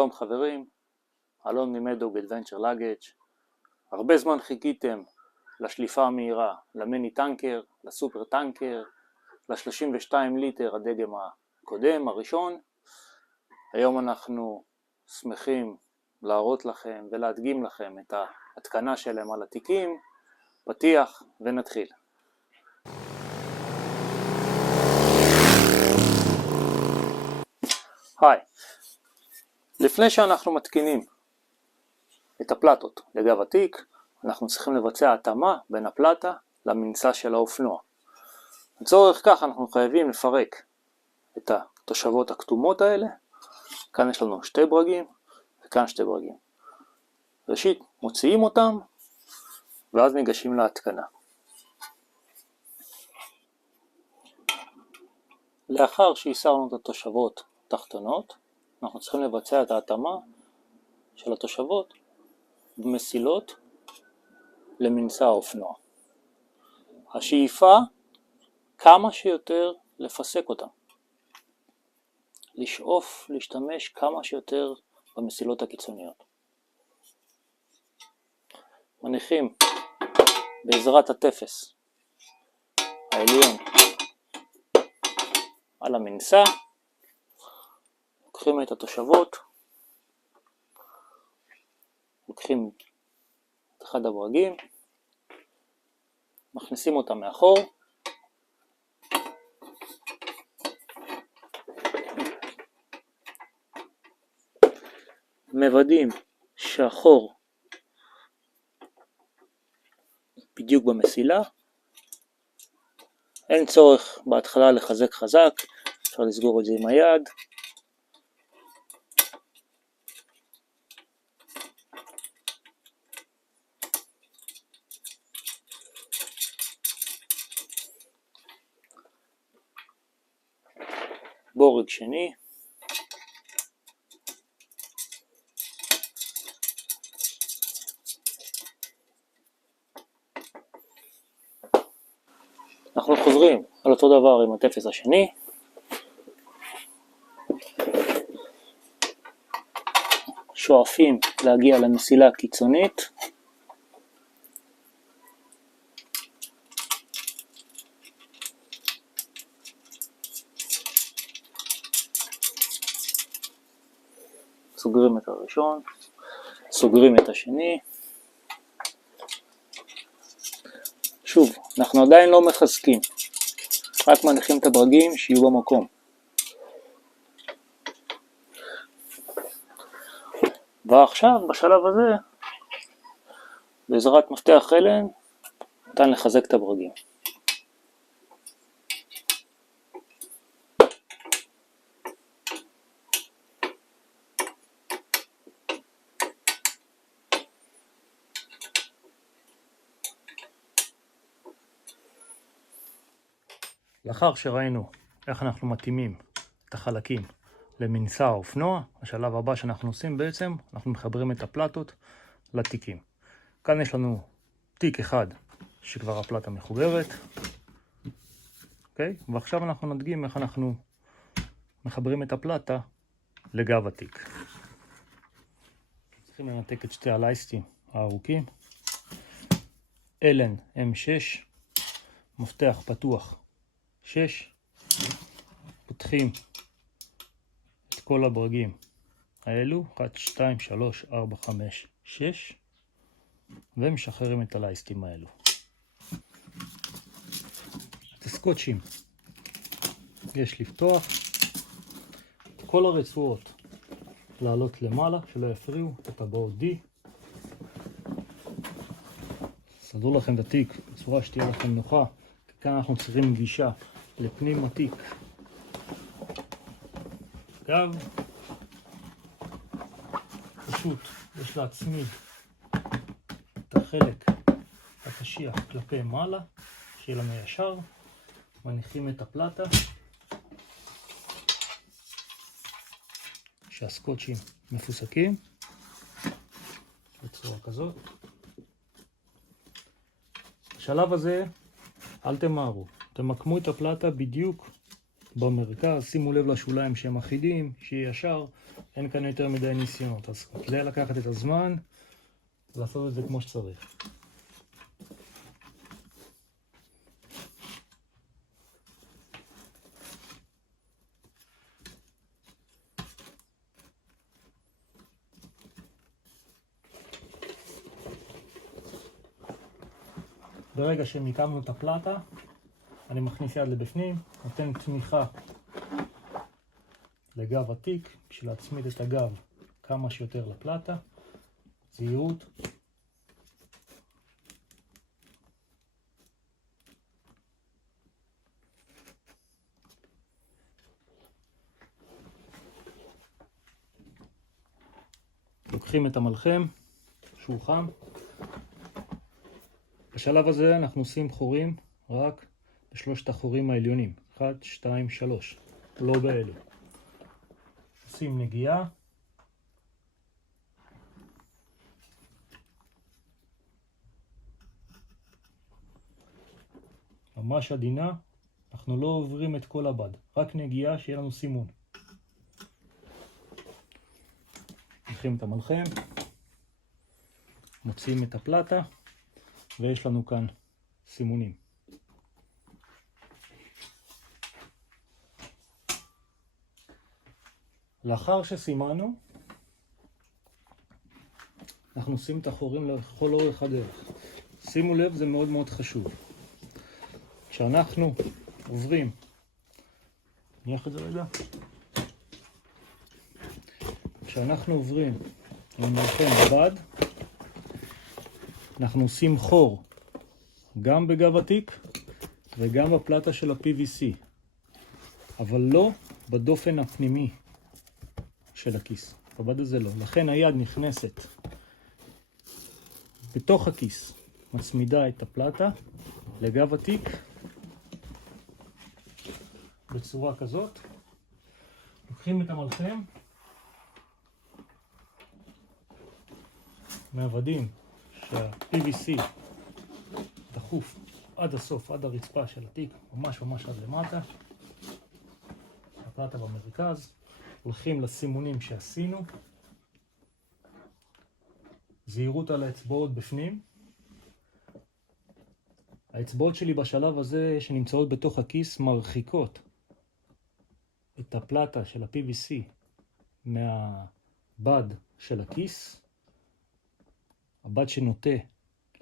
שלום חברים, אלון ממדוג אדוונצ'ר לגאג'. הרבה זמן חיכיתם לשליפה המהירה, למיני טנקר, לסופר טנקר, ל-32 ליטר הדגם הקודם, הראשון. היום אנחנו שמחים להראות לכם ולהדגים לכם את ההתקנה שלהם על התיקים. פתיח ונתחיל. היי, לפני שאנחנו מתקינים את הפלטות לגב התיק, אנחנו צריכים לבצע התאמה בין הפלטה למנסה של האופנוע. לצורך כך אנחנו חייבים לפרק את התושבות הכתומות האלה. כאן יש לנו שתי ברגים וכאן שתי ברגים. ראשית מוציאים אותם ואז ניגשים להתקנה. לאחר שהסרנו את התושבות תחתונות, אנחנו צריכים לבצע את ההתאמה של התושבות במסילות למנסה האופנוע. השאיפה כמה שיותר לפסק אותם. לשאוף להשתמש כמה שיותר במסילות הקיצוניות. מניחים בעזרת התפס העליון על המנסה, לוקחים את התושבות, לוקחים את אחד הברגים, מכניסים אותם מאחור, מוודאים שהחור בדיוק במסילה. אין צורך בהתחלה לחזק חזק, אפשר לסגור את זה עם היד. בורג שני. אנחנו חוזרים על אותו דבר עם התפס השני. שואפים להגיע למסילה הקיצונית. סוגרים את הראשון, סוגרים את השני. שוב, אנחנו עדיין לא מחזקים, רק מניחים את הברגים שיהיו במקום. ועכשיו, בשלב הזה, בעזרת מפתח חלן, ניתן לחזק את הברגים. לאחר שראינו איך אנחנו מתאימים את החלקים למנסה האופנוע, השלב הבא שאנחנו עושים בעצם, אנחנו מחברים את הפלטות לתיקים. כאן יש לנו תיק אחד שכבר הפלטה מחוברת, אוקיי? ועכשיו אנחנו נדגים איך אנחנו מחברים את הפלטה לגב התיק. צריכים לנתק את שתי הלייסטים הארוכים. אלן M6, מפתח פתוח 6, פותחים את כל הברגים האלו, 1, 2, 3, 4, 5, 6, ומשחררים את הלייסטים האלו. את הסקוטשים יש לפתוח, כל הרצועות לעלות למעלה, שלא יפריעו את הטבעות D. סדרו לכם את התיק בצורה שתהיה לכם נוחה, כי כאן אנחנו צריכים גישה לפנים התיק. גב, פשוט יש להצמיד את החלק הקשיח כלפי מעלה, שיהיה לנו ישר. מניחים את הפלטה, שהסקוטשים מפוסקים בצורה כזאת. בשלב הזה אל תמהרו, תמקמו את הפלטה בדיוק במרכז, שימו לב לשוליים שהם אחידים, שיהיה ישר, אין כאן יותר מדי ניסיונות, אז כדאי לקחת את הזמן ולעשות את זה כמו שצריך. ברגע שמיקמנו את הפלטה, אני מכניס יד לבפנים, נותן תמיכה לגב התיק, בשביל להצמיד את הגב כמה שיותר לפלטה, זהירות. לוקחים את המלחם, שהוא חם. בשלב הזה אנחנו עושים חורים רק בשלושת החורים העליונים, 1, 2, 3, לא באלו. עושים נגיעה, ממש עדינה, אנחנו לא עוברים את כל הבד, רק נגיעה שיהיה לנו סימון. לוקחים את המלחם, מוציאים את הפלטה, ויש לנו כאן סימונים. לאחר שסימנו, אנחנו עושים את החורים לכל אורך הדרך. שימו לב, זה מאוד מאוד חשוב. כשאנחנו עוברים, נניח את זה רגע. כשאנחנו עוברים עם המלחם בד, אנחנו עושים חור גם בגב התיק וגם בפלטה של ה-PVC, אבל לא בדופן הפנימי של הכיס. בבד הזה לא. לכן היד נכנסת בתוך הכיס, מצמידה את הפלטה לגב התיק בצורה כזאת. לוקחים את המלחם, מעבדים שה-PVC דחוף עד הסוף, עד הרצפה של התיק, ממש ממש עד למטה. הפלטה במרכז. הולכים לסימונים שעשינו. זהירות על האצבעות בפנים. האצבעות שלי בשלב הזה שנמצאות בתוך הכיס מרחיקות את הפלטה של ה-PVC מהבד של הכיס. הבד שנוטה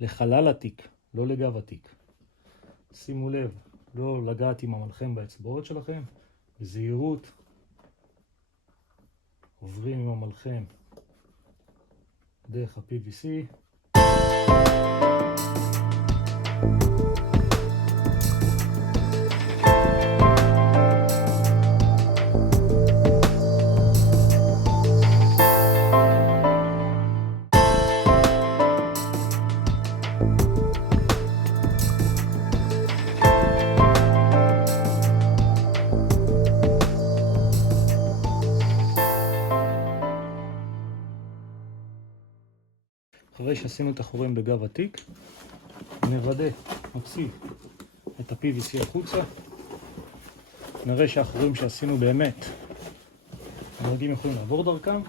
לחלל התיק, לא לגב התיק. שימו לב, לא לגעת עם המלחם באצבעות שלכם. בזהירות עוברים עם המלחם דרך ה-PVC. אחרי שעשינו את החורים בגב התיק, נוודא, נוציא את ה-PVC החוצה. נראה שהחורים שעשינו באמת, הנהגים יכולים לעבור דרכם.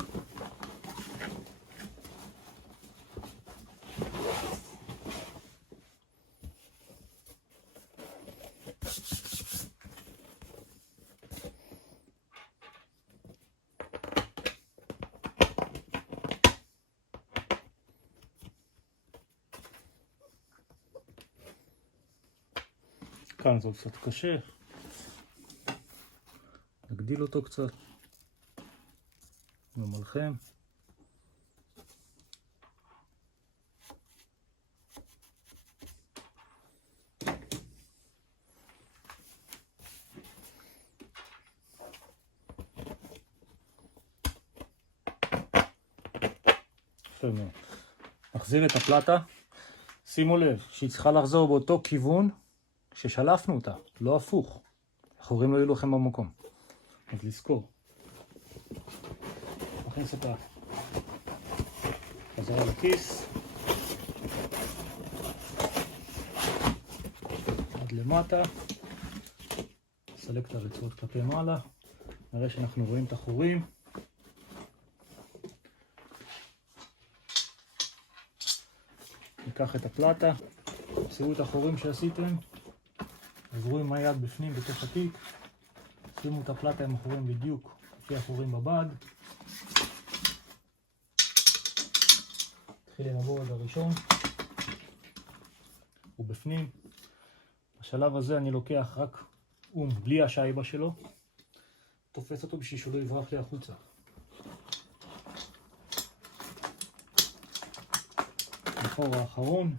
כאן זה קצת קשה, נגדיל אותו קצת במלחם. נחזיר את הפלטה, שימו לב שהיא צריכה לחזור באותו כיוון ששלפנו אותה, לא הפוך. החורים לא יהיו לכם במקום. אז לזכור. נכניס אותה חזרה לכיס. עד למטה. סלק את הרצועות כלפי מעלה. נראה שאנחנו רואים את החורים. ניקח את הפלטה, תמצאו את החורים שעשיתם, עזרו עם היד בפנים בתוך התיק, שימו את הפלטה עם החורים בדיוק לפי החורים בבד. נתחיל עם הבורד הראשון, הוא בפנים. בשלב הזה אני לוקח רק בלי השייבה שלו, תופס אותו בשביל שהוא לא יברח לי החוצה. החור האחרון,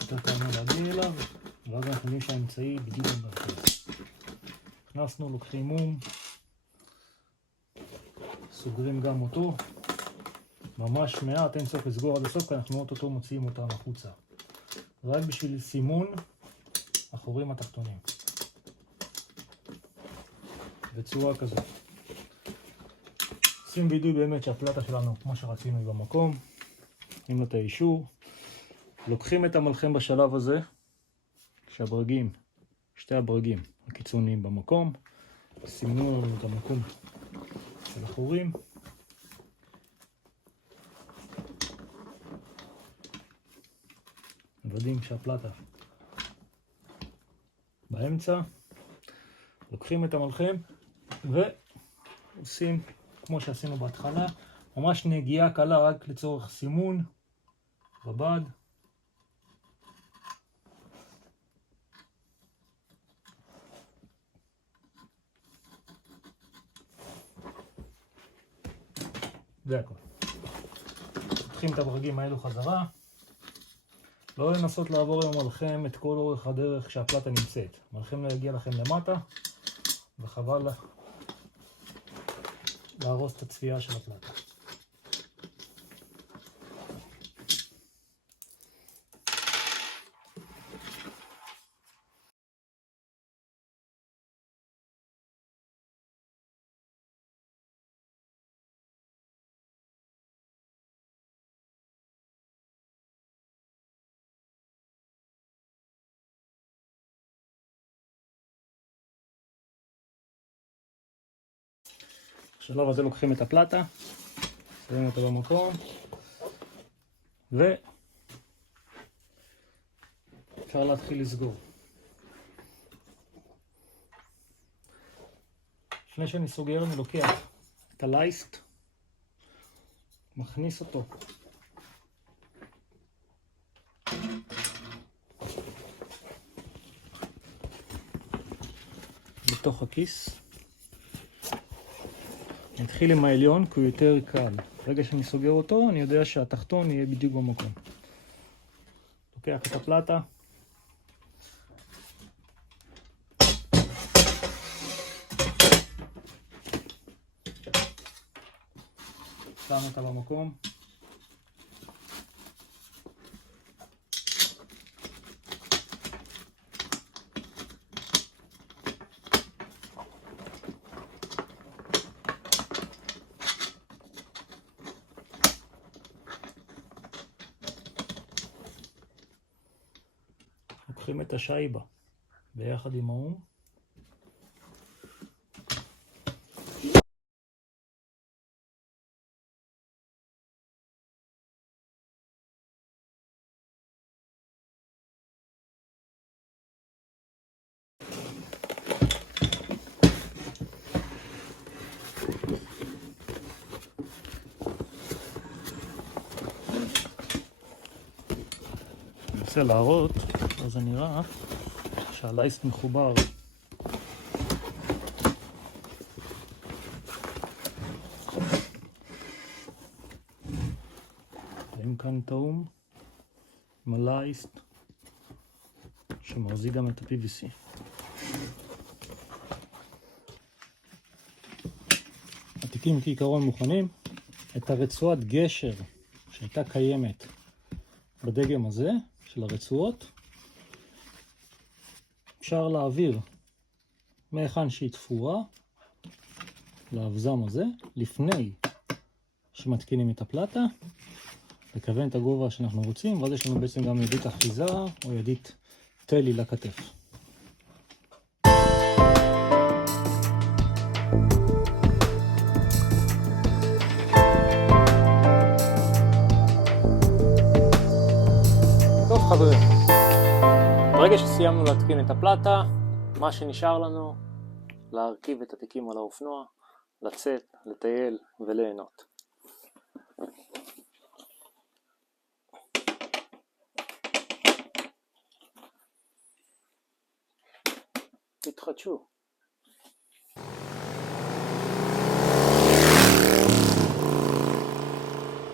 יותר קל להגיע אליו, ואז אנחנו יודעים שהאמצעי בדיוק במרכז. הכנסנו, לוקחים מום, סוגרים גם אותו, ממש מעט, אין צורך לסגור עד הסוף, כי אנחנו אותו מוציאים אותם החוצה. רק בשביל סימון החורים התחתונים. בצורה כזאת. עושים וידוי באמת שהפלטה שלנו, כמו שרצינו, היא במקום. נותנים לו את האישור. לוקחים את המלחם בשלב הזה, כשהברגים, שתי הברגים הקיצוניים במקום. סימנו לנו את המקום של החורים. מוודאים שהפלטה באמצע. לוקחים את המלחם ועושים כמו שעשינו בהתחלה, ממש נגיעה קלה רק לצורך סימון בבד. זה הכל. לוקחים את הברגים האלו חזרה. לא לנסות לעבור עם המלחם את כל אורך הדרך שהפלטה נמצאת. המלחם לא יגיע לכם למטה, וחבל להרוס את הצביעה של הפלטה. בשלב הזה לוקחים את הפלטה, שמים אותה במקום, ואפשר להתחיל לסגור. לפני שאני סוגר אני לוקח את הלייסט, מכניס אותו בתוך הכיס. נתחיל עם העליון כי הוא יותר קל. ברגע שאני סוגר אותו אני יודע שהתחתון יהיה בדיוק במקום. לוקח את הפלטה, שם אותה במקום, לוקחים את השייבה ביחד עם האום, ננסה להראות, אז זה נראה שהלייסט מחובר. רואים כאן את האום עם הלייסט שמחזיק גם את ה-PVC. התיקים כעיקרון מוכנים. את הרצועת גשר שהייתה קיימת בדגם הזה של הרצועות אפשר להעביר מהיכן שהיא תפורה לאבזם הזה לפני שמתקינים את הפלטה, לכוון את הגובה שאנחנו רוצים, ואז יש לנו בעצם גם ידית אחיזה או ידית טלי לכתף. סיימנו להתקין את הפלטה, מה שנשאר לנו להרכיב את התיקים על האופנוע, לצאת, לטייל וליהנות. תתחדשו.